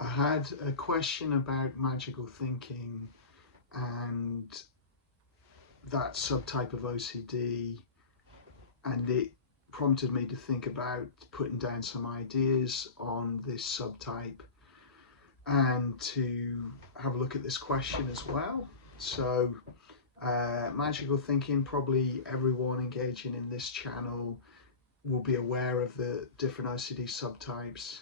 I had a question about magical thinking and that subtype of OCD, and it prompted me to think about putting down some ideas on this subtype and to have a look at this question as well. So, magical thinking, probably everyone engaging in this channel will be aware of the different OCD subtypes.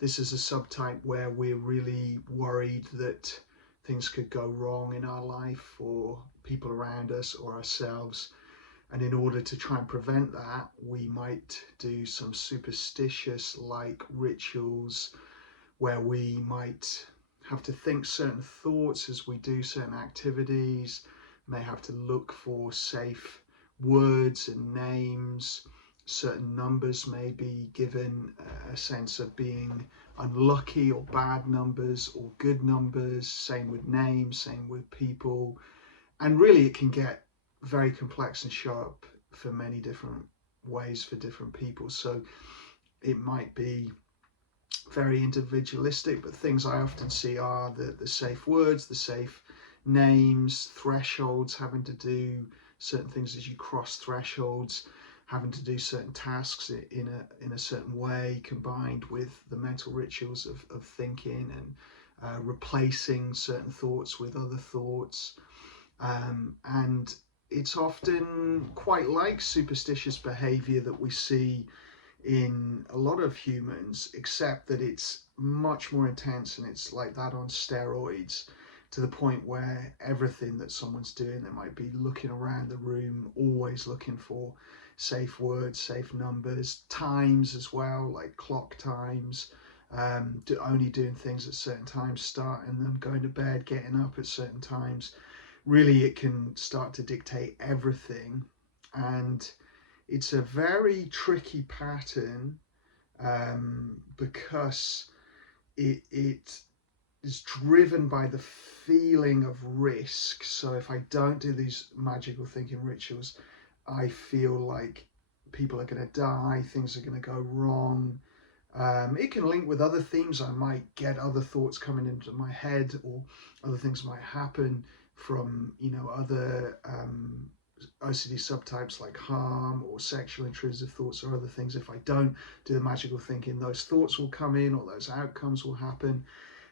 This is a subtype where we're really worried that things could go wrong in our life or people around us or ourselves. And in order to try and prevent that, we might do some superstitious like rituals where we might have to think certain thoughts as we do certain activities, may have to look for safe words and names. Certain numbers may be given a sense of being unlucky, or bad numbers or good numbers. Same with names, same with people. And really it can get very complex and sharp for many different ways for different people. So it might be very individualistic, but things I often see are the safe words, the safe names, thresholds, having to do certain things as you cross thresholds, having to do certain tasks in a certain way, combined with the mental rituals of thinking and replacing certain thoughts with other thoughts. And it's often quite like superstitious behavior that we see in a lot of humans, except that it's much more intense and it's like that on steroids, to the point where everything that someone's doing, they might be looking around the room, always looking for safe words, safe numbers, times as well, like clock times, only doing things at certain times, starting them, going to bed, getting up at certain times. Really, it can start to dictate everything. And it's a very tricky pattern, because it is driven by the feeling of risk. So if I don't do these magical thinking rituals, I feel like people are going to die, things are going to go wrong. It can link with other themes. I might get other thoughts coming into my head, or other things might happen from other OCD subtypes like harm or sexual intrusive thoughts or other things. If I don't do the magical thinking, those thoughts will come in or those outcomes will happen.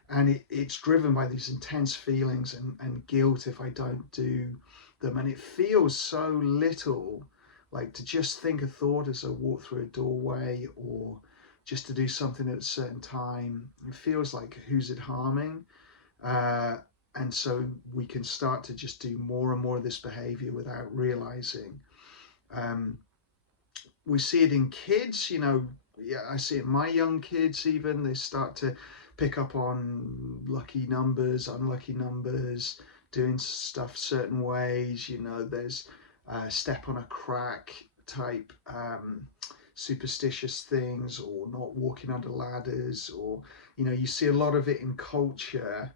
And it's driven by these intense feelings and guilt if I don't do them. And it feels so little, like to just think a thought as I walk through a doorway, or just to do something at a certain time. It feels like, who's it harming? And so we can start to just do more and more of this behavior without realizing. We see it in kids, yeah, I see it in my young kids even. They start to pick up on lucky numbers, unlucky numbers, doing stuff certain ways. There's step on a crack type superstitious things, or not walking under ladders, or you see a lot of it in culture.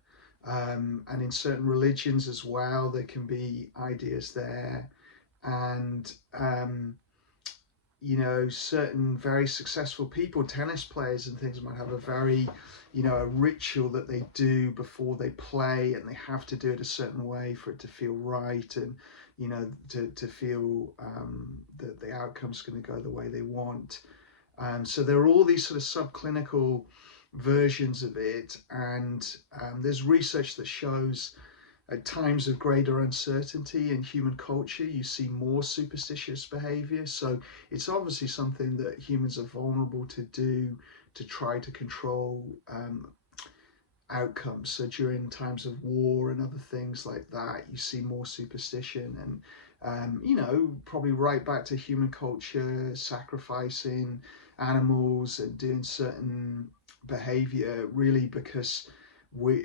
And in certain religions as well, there can be ideas there. And certain very successful people, tennis players and things, might have a very, a ritual that they do before they play, and they have to do it a certain way for it to feel right, and to feel that the outcome's going to go the way they want. So there are all these sort of subclinical versions of it, and there's research that shows at times of greater uncertainty in human culture, you see more superstitious behavior. So it's obviously something that humans are vulnerable to do to try to control outcomes. So during times of war and other things like that, you see more superstition, and probably right back to human culture, sacrificing animals and doing certain behavior, really because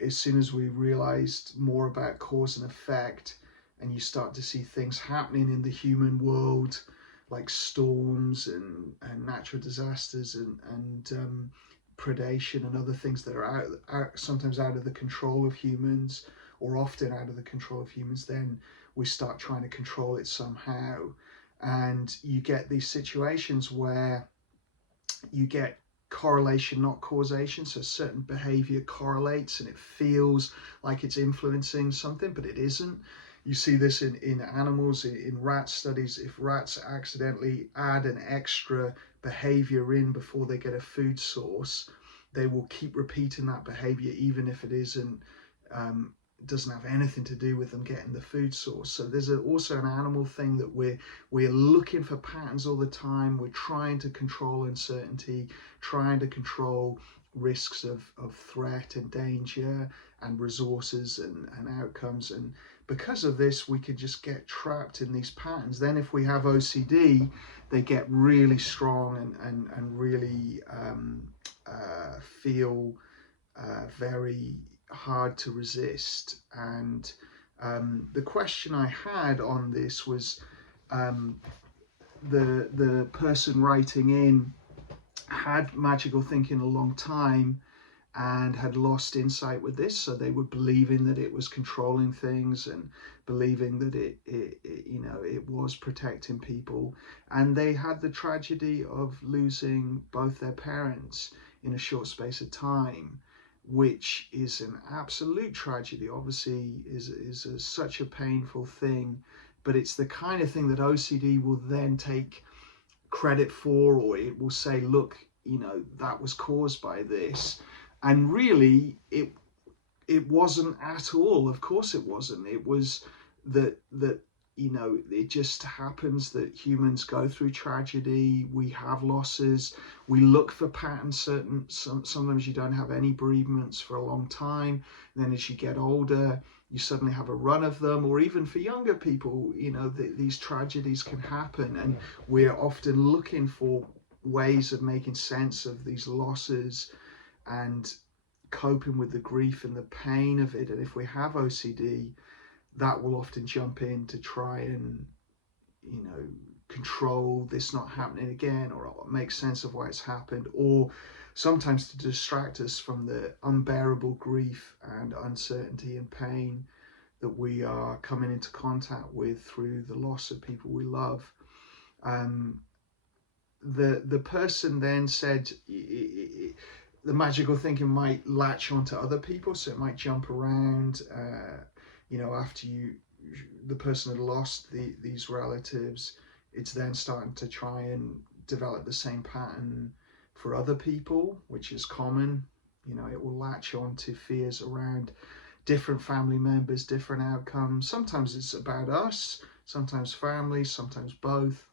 as soon as we realized more about cause and effect, and you start to see things happening in the human world, like storms and natural disasters and predation and other things that are sometimes out of the control of humans, or often out of the control of humans, then we start trying to control it somehow. And you get these situations where you get correlation, not causation. So certain behavior correlates and it feels like it's influencing something, but it isn't. You see this in animals, in rat studies. If rats accidentally add an extra behavior in before they get a food source, they will keep repeating that behavior even if it isn't doesn't have anything to do with them getting the food source. So there's also an animal thing that we're looking for patterns all the time. We're trying to control uncertainty, trying to control risks of threat and danger and resources and outcomes. And because of this, we can just get trapped in these patterns. Then if we have OCD, they get really strong and really feel very hard to resist. And the question I had on this was the person writing in had magical thinking a long time and had lost insight with this, so they were believing that it was controlling things and believing that it was protecting people, and they had the tragedy of losing both their parents in a short space of time, which is an absolute tragedy. Obviously is such a painful thing, but it's the kind of thing that OCD will then take credit for, or it will say, look, that was caused by this. And really it wasn't at all. Of course it wasn't. It was that it just happens that humans go through tragedy. We have losses. We look for patterns. Sometimes you don't have any bereavements for a long time. And then as you get older, you suddenly have a run of them. Or even for younger people, these tragedies can happen, and we're often looking for ways of making sense of these losses and coping with the grief and the pain of it. And if we have OCD, that will often jump in to try and control this not happening again, or make sense of why it's happened, or sometimes to distract us from the unbearable grief and uncertainty and pain that we are coming into contact with through the loss of people we love. The person then said the magical thinking might latch onto other people, so it might jump around. After the person had lost these relatives, it's then starting to try and develop the same pattern for other people, which is common. It will latch on to fears around different family members, different outcomes. Sometimes it's about us, sometimes family, sometimes both.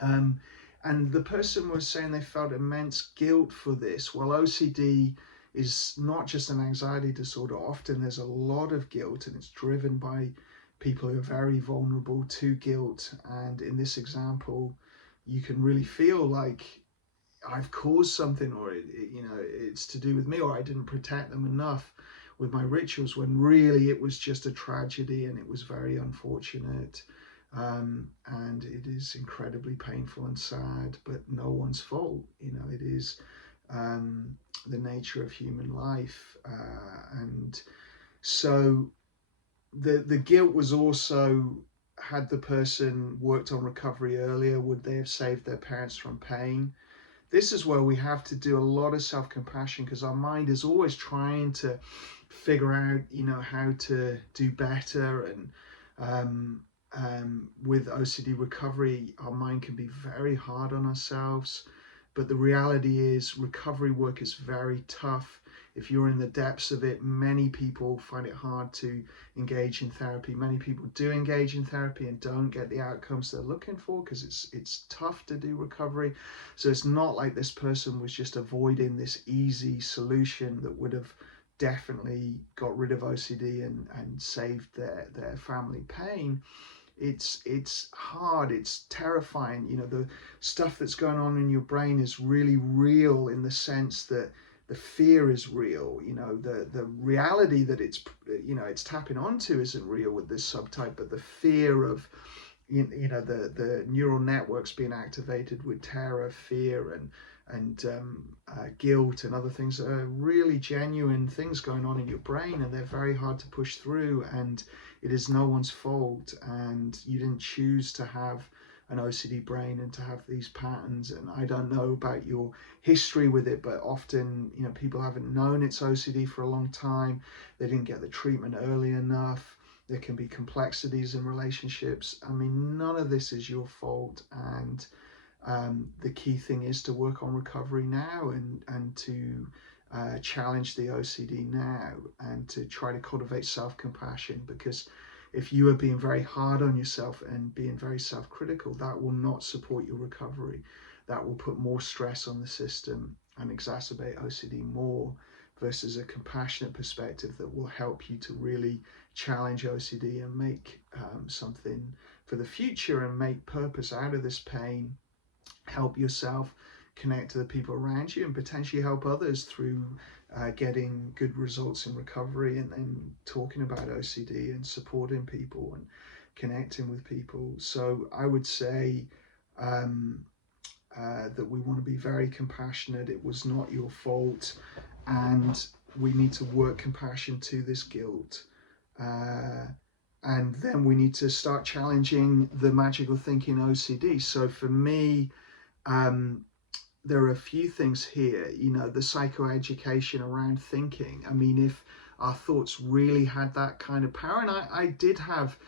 And the person was saying they felt immense guilt for this. Well, OCD is not just an anxiety disorder. Often there's a lot of guilt, and it's driven by people who are very vulnerable to guilt. And in this example, you can really feel like I've caused something, or it's to do with me, or I didn't protect them enough with my rituals, when really it was just a tragedy and it was very unfortunate. And it is incredibly painful and sad, but no one's fault. It is the nature of human life. And so the guilt was also, had the person worked on recovery earlier, would they have saved their parents from pain? This is where we have to do a lot of self-compassion, because our mind is always trying to figure out, how to do better. And with OCD recovery, our mind can be very hard on ourselves. But the reality is, recovery work is very tough. If you're in the depths of it, many people find it hard to engage in therapy. Many people do engage in therapy and don't get the outcomes they're looking for, because it's tough to do recovery. So it's not like this person was just avoiding this easy solution that would have definitely got rid of OCD and saved their family pain. It's hard, it's terrifying. The stuff that's going on in your brain is really real, in the sense that the fear is real. The reality that it's tapping onto isn't real with this subtype, but the fear of the neural networks being activated with terror, fear, and guilt and other things are really genuine things going on in your brain, and they're very hard to push through. And it is no one's fault, and you didn't choose to have an OCD brain and to have these patterns. And I don't know about your history with it, but often, you know, people haven't known it's OCD for a long time. They didn't get the treatment early enough. There can be complexities in relationships. I mean, none of this is your fault. And the key thing is to work on recovery now, and to challenge the OCD now, and to try to cultivate self-compassion, because if you are being very hard on yourself and being very self-critical, that will not support your recovery. That will put more stress on the system and exacerbate OCD more, versus a compassionate perspective that will help you to really challenge OCD and make something for the future, and make purpose out of this pain, help yourself, connect to the people around you, and potentially help others through getting good results in recovery, and then talking about OCD and supporting people and connecting with people. So I would say that we want to be very compassionate. It was not your fault, and we need to work compassion to this guilt. And then we need to start challenging the magical thinking OCD. So for me, there are a few things here, you know, the psychoeducation around thinking. I mean, if our thoughts really had that kind of power, and I did have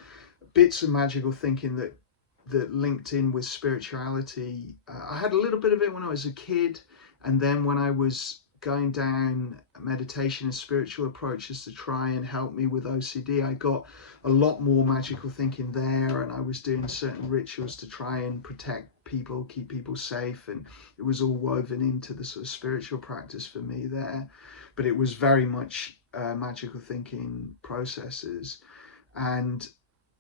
bits of magical thinking that linked in with spirituality. I had a little bit of it when I was a kid, and then when I was going down meditation and spiritual approaches to try and help me with OCD, I got a lot more magical thinking there, and I was doing certain rituals to try and protect people, keep people safe, and it was all woven into the sort of spiritual practice for me there. But it was very much magical thinking processes. And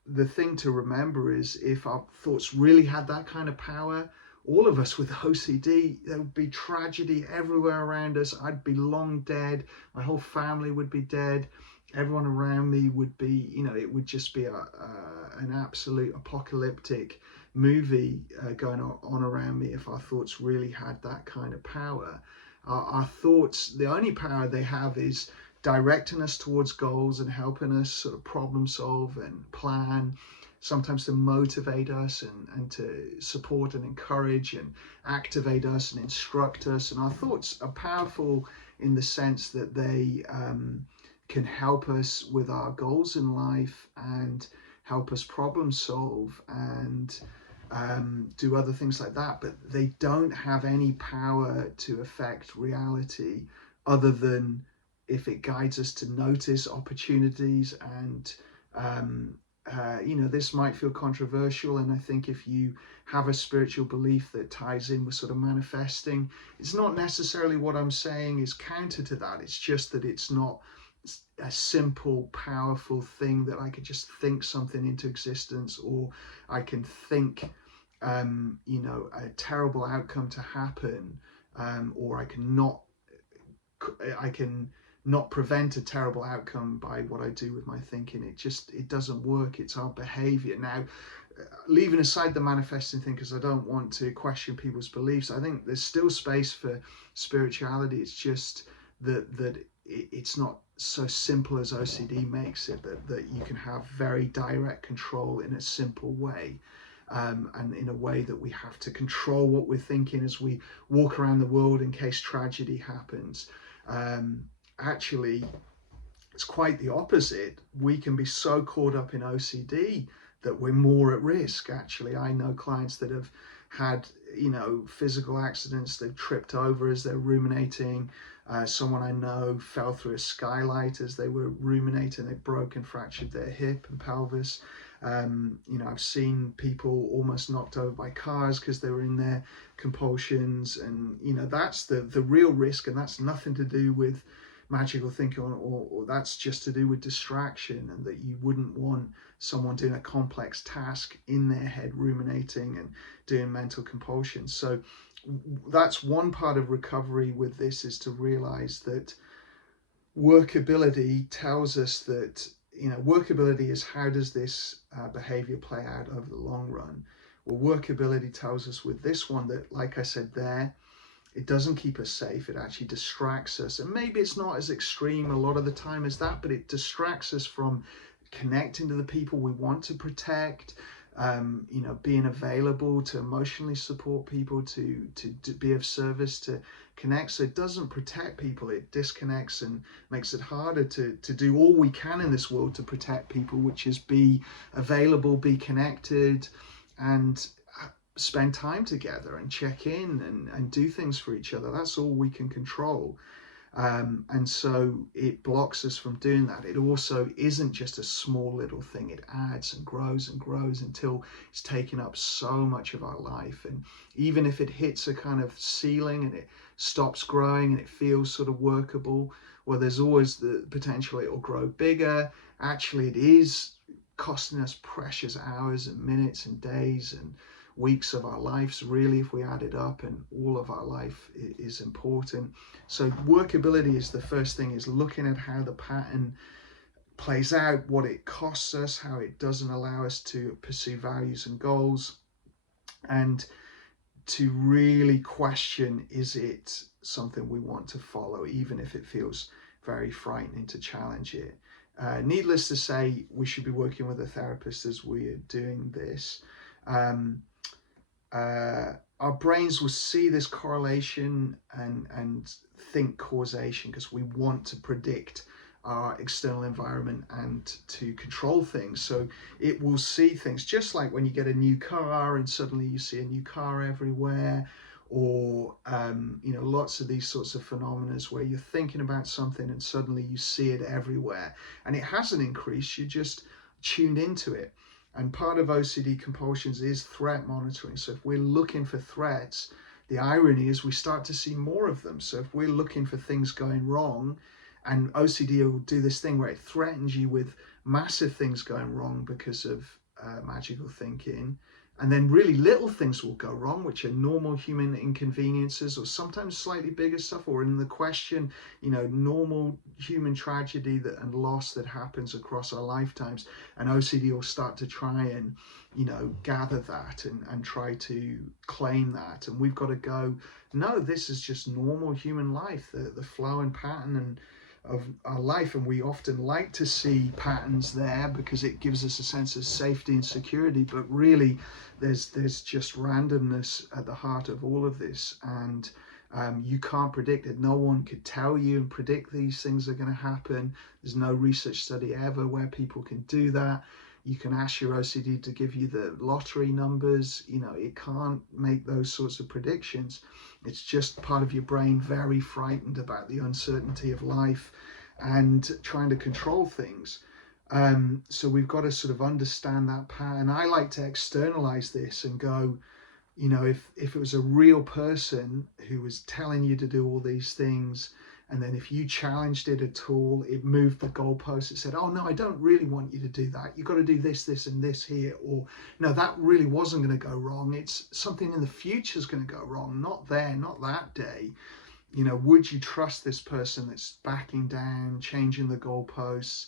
the thing to remember is, if our thoughts really had that kind of power, all of us with OCD, there would be tragedy everywhere around us. I'd be long dead. My whole family would be dead. Everyone around me would be, you know, it would just be an absolute apocalyptic movie going on around me if our thoughts really had that kind of power. Our thoughts, the only power they have is directing us towards goals and helping us sort of problem solve and plan, sometimes to motivate us and to support and encourage and activate us and instruct us. And our thoughts are powerful in the sense that they can help us with our goals in life and help us problem solve and do other things like that, but they don't have any power to affect reality, other than if it guides us to notice opportunities. And you know, this might feel controversial, and I think if you have a spiritual belief that ties in with sort of manifesting, it's not necessarily what I'm saying is counter to that. It's just that it's not a simple, powerful thing that I could just think something into existence, or I can think, you know, a terrible outcome to happen, or I can not prevent a terrible outcome by what I do with my thinking. It doesn't work. It's our behavior. Now, leaving aside the manifesting thing, because I don't want to question people's beliefs, I think there's still space for spirituality. It's just that it's not so simple as OCD makes it, that you can have very direct control in a simple way. And in a way that we have to control what we're thinking as we walk around the world in case tragedy happens. Actually, it's quite the opposite. We can be so caught up in OCD that we're more at risk. Actually, I know clients that have had, you know, physical accidents. They've tripped over as they're ruminating. Someone I know fell through a skylight as they were ruminating. They broke and fractured their hip and pelvis. You know, I've seen people almost knocked over by cars because they were in their compulsions. And, you know, that's the real risk, and that's nothing to do with magical thinking, or that's just to do with distraction, and that you wouldn't want someone doing a complex task in their head ruminating and doing mental compulsions. So that's one part of recovery with this, is to realize that workability tells us that, you know, workability is how does this behavior play out over the long run. Well, workability tells us with this one that, like I said there, it doesn't keep us safe. It actually distracts us. And maybe it's not as extreme a lot of the time as that, but it distracts us from connecting to the people we want to protect, being available to emotionally support people, to be of service, to connect. So it doesn't protect people, it disconnects and makes it harder to do all we can in this world to protect people, which is be available, be connected, and spend time together and check in and do things for each other. That's all we can control. And so it blocks us from doing that. It also isn't just a small little thing. It adds and grows until it's taken up so much of our life. And even if it hits a kind of ceiling and it stops growing and it feels sort of workable, well, there's always the potential it will grow bigger. Actually, it is costing us precious hours and minutes and days and weeks of our lives, really, if we add it up, and all of our life is important. So workability is the first thing, is looking at how the pattern plays out, what it costs us, how it doesn't allow us to pursue values and goals, and to really question, is it something we want to follow, even if it feels very frightening to challenge it. Needless to say, we should be working with a therapist as we are doing this. Our brains will see this correlation and think causation, because we want to predict our external environment and to control things. So it will see things, just like when you get a new car and suddenly you see a new car everywhere, or lots of these sorts of phenomena where you're thinking about something and suddenly you see it everywhere, and it hasn't increased, you're just tuned into it. And part of OCD compulsions is threat monitoring. So if we're looking for threats, the irony is we start to see more of them. So if we're looking for things going wrong, and OCD will do this thing where it threatens you with massive things going wrong because of magical thinking, and then really little things will go wrong, which are normal human inconveniences, or sometimes slightly bigger stuff, or in the question, normal human tragedy and loss that happens across our lifetimes. And OCD will start to try and, gather that and try to claim that. And we've got to go, no, this is just normal human life, the flow and pattern of our life. And we often like to see patterns there because it gives us a sense of safety and security, but really there's just randomness at the heart of all of this, and you can't predict it. No one could tell you and predict these things are going to happen. There's no research study ever where people can do that. You can ask your OCD to give you the lottery numbers. It can't make those sorts of predictions. It's just part of your brain very frightened about the uncertainty of life and trying to control things. So we've got to sort of understand that pattern. I like to externalize this and go, if it was a real person who was telling you to do all these things, and then if you challenged it at all, it moved the goalpost. It said, oh no, I don't really want you to do that. You've got to do this, this, and this here. Or no, that really wasn't going to go wrong. It's something in the future is going to go wrong. Not there, not that day. Would you trust this person that's backing down, changing the goalposts,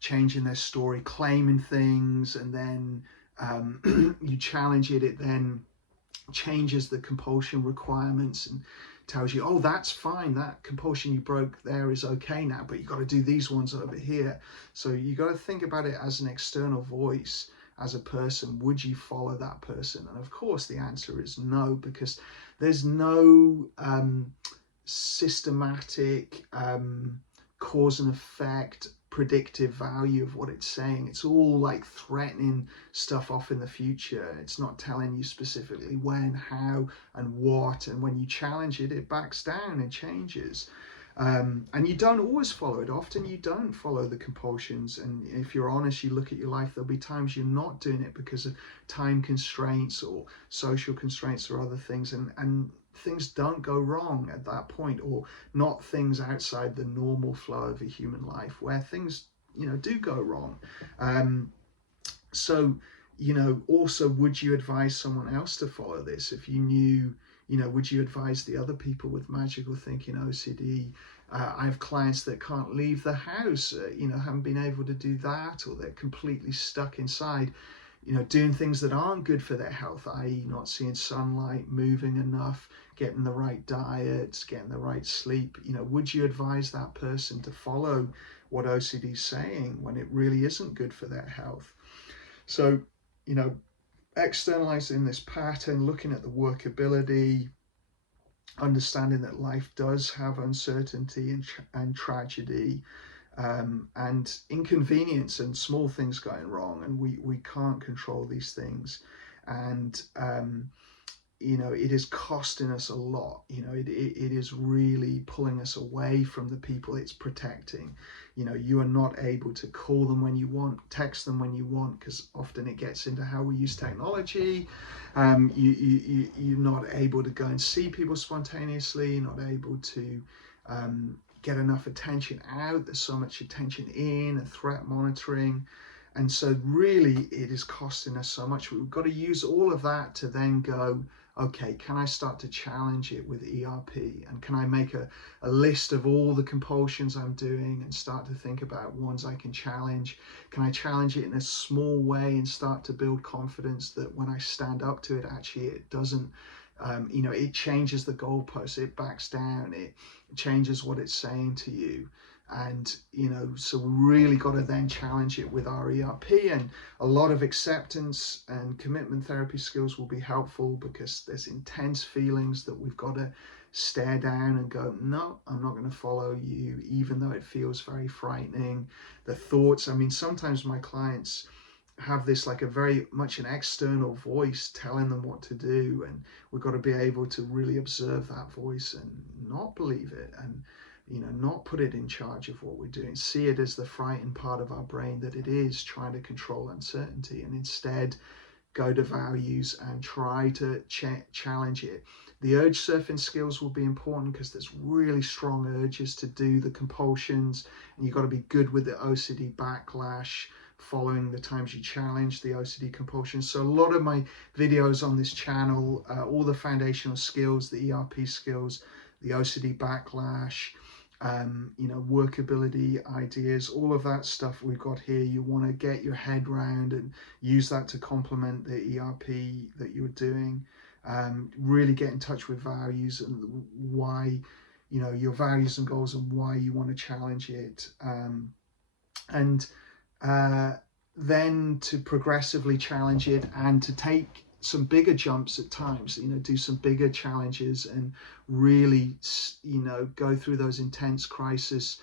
changing their story, claiming things, and then you challenge it, it then changes the compulsion requirements and tells you, oh, that's fine, that compulsion you broke there is okay now, but you've got to do these ones over here. So you got to think about it as an external voice. As a person, would you follow that person? And of course the answer is no, because there's no systematic cause and effect predictive value of what it's saying. It's all like threatening stuff off in the future. It's not telling you specifically when, how, and what. And when you challenge it, it backs down and changes. And you don't always follow it. Often you don't follow the compulsions. And if you're honest, you look at your life, there'll be times you're not doing it because of time constraints or social constraints or other things. And things don't go wrong at that point, or not things outside the normal flow of a human life where things, do go wrong. So, also, would you advise someone else to follow this? If you knew, would you advise the other people with magical thinking OCD? I have clients that can't leave the house, haven't been able to do that, or they're completely stuck inside, doing things that aren't good for their health, i.e. not seeing sunlight, moving enough, getting the right diet, getting the right sleep. Would you advise that person to follow what OCD is saying when it really isn't good for their health? So, externalizing this pattern, looking at the workability, understanding that life does have uncertainty and tragedy, and inconvenience and small things going wrong, and we can't control these things. And it is costing us a lot. It is really pulling us away from the people it's protecting. You are not able to call them when you want, text them when you want, because often it gets into how we use technology. You're not able to go and see people spontaneously. You're not able to get enough attention out. There's so much attention in and threat monitoring. And so really it is costing us so much. We've got to use all of that to then go, okay, can I start to challenge it with ERP? And can I make a list of all the compulsions I'm doing and start to think about ones I can challenge? Can I challenge it in a small way and start to build confidence that when I stand up to it, actually it doesn't, it changes the goalpost, it backs down, it changes what it's saying to you. And so we really got to then challenge it with our ERP, and a lot of acceptance and commitment therapy skills will be helpful, because there's intense feelings that we've got to stare down and go, no, I'm not going to follow you, even though it feels very frightening. The thoughts, sometimes my clients have this like a very much an external voice telling them what to do, and we've got to be able to really observe that voice and not believe it, and not put it in charge of what we're doing. See it as the frightened part of our brain that it is trying to control uncertainty, and instead go to values and try to challenge it. The urge surfing skills will be important, because there's really strong urges to do the compulsions, and you've got to be good with the OCD backlash following the times you challenge the OCD compulsions. So a lot of my videos on this channel, all the foundational skills, the ERP skills, the OCD backlash, workability ideas, all of that stuff we've got here. You want to get your head round and use that to complement the ERP that you're doing. Really get in touch with values and why, your values and goals, and why you want to challenge it. And then to progressively challenge it, and to take some bigger jumps at times, do some bigger challenges, and really, go through those intense crisis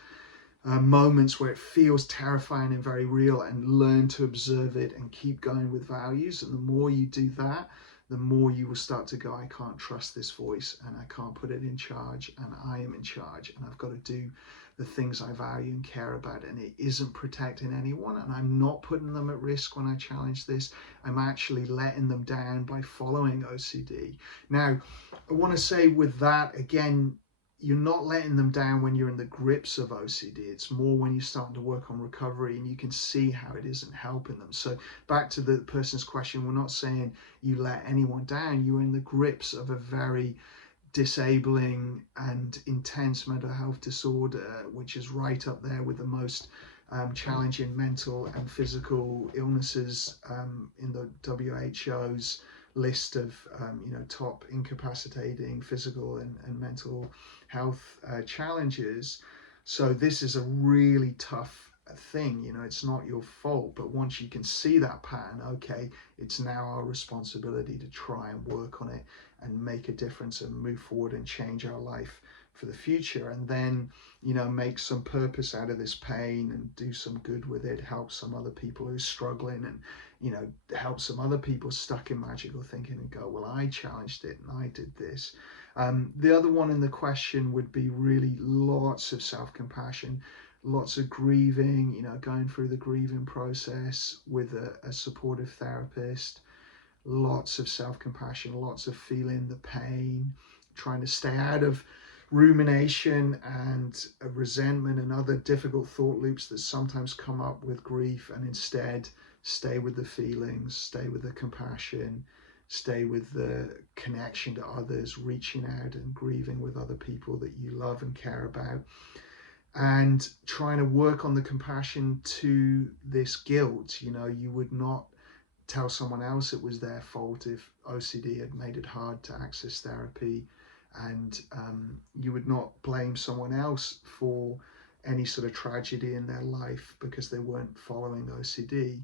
moments where it feels terrifying and very real, and learn to observe it and keep going with values. And the more you do that, the more you will start to go, I can't trust this voice, and I can't put it in charge, and I am in charge, and I've got to do the things I value and care about, and it isn't protecting anyone, and I'm not putting them at risk when I challenge this. I'm actually letting them down by following OCD. Now, I want to say with that, again, you're not letting them down when you're in the grips of OCD. It's more when you're starting to work on recovery and you can see how it isn't helping them. So back to the person's question, we're not saying you let anyone down. You're in the grips of a very disabling and intense mental health disorder, which is right up there with the most challenging mental and physical illnesses in the WHO's list of top incapacitating physical and mental health challenges. So this is a really tough thing. It's not your fault, but once you can see that pattern, okay, it's now our responsibility to try and work on it and make a difference and move forward and change our life for the future, and then make some purpose out of this pain and do some good with it, help some other people who are struggling, and help some other people stuck in magical thinking and go, well, I challenged it and I did this. The other one in the question would be really lots of self-compassion, lots of grieving, going through the grieving process with a supportive therapist, lots of self-compassion, lots of feeling the pain, trying to stay out of rumination and resentment and other difficult thought loops that sometimes come up with grief, and instead stay with the feelings, stay with the compassion, stay with the connection to others, reaching out and grieving with other people that you love and care about, and trying to work on the compassion to this guilt. You would not tell someone else it was their fault if OCD had made it hard to access therapy, and you would not blame someone else for any sort of tragedy in their life because they weren't following OCD,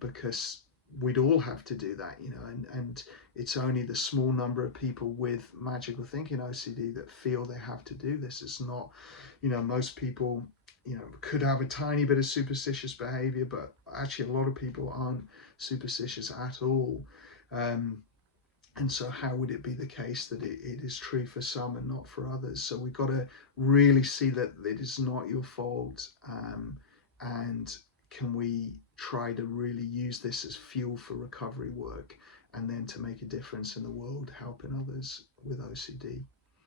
because we'd all have to do that, you know, and it's only the small number of people with magical thinking OCD that feel they have to do this. It's not, you know, most people, you know, could have a tiny bit of superstitious behavior, but actually a lot of people aren't superstitious at all. And so how would it be the case that it is true for some and not for others? So we've got to really see that it is not your fault, and can we try to really use this as fuel for recovery work, and then to make a difference in the world, helping others with OCD.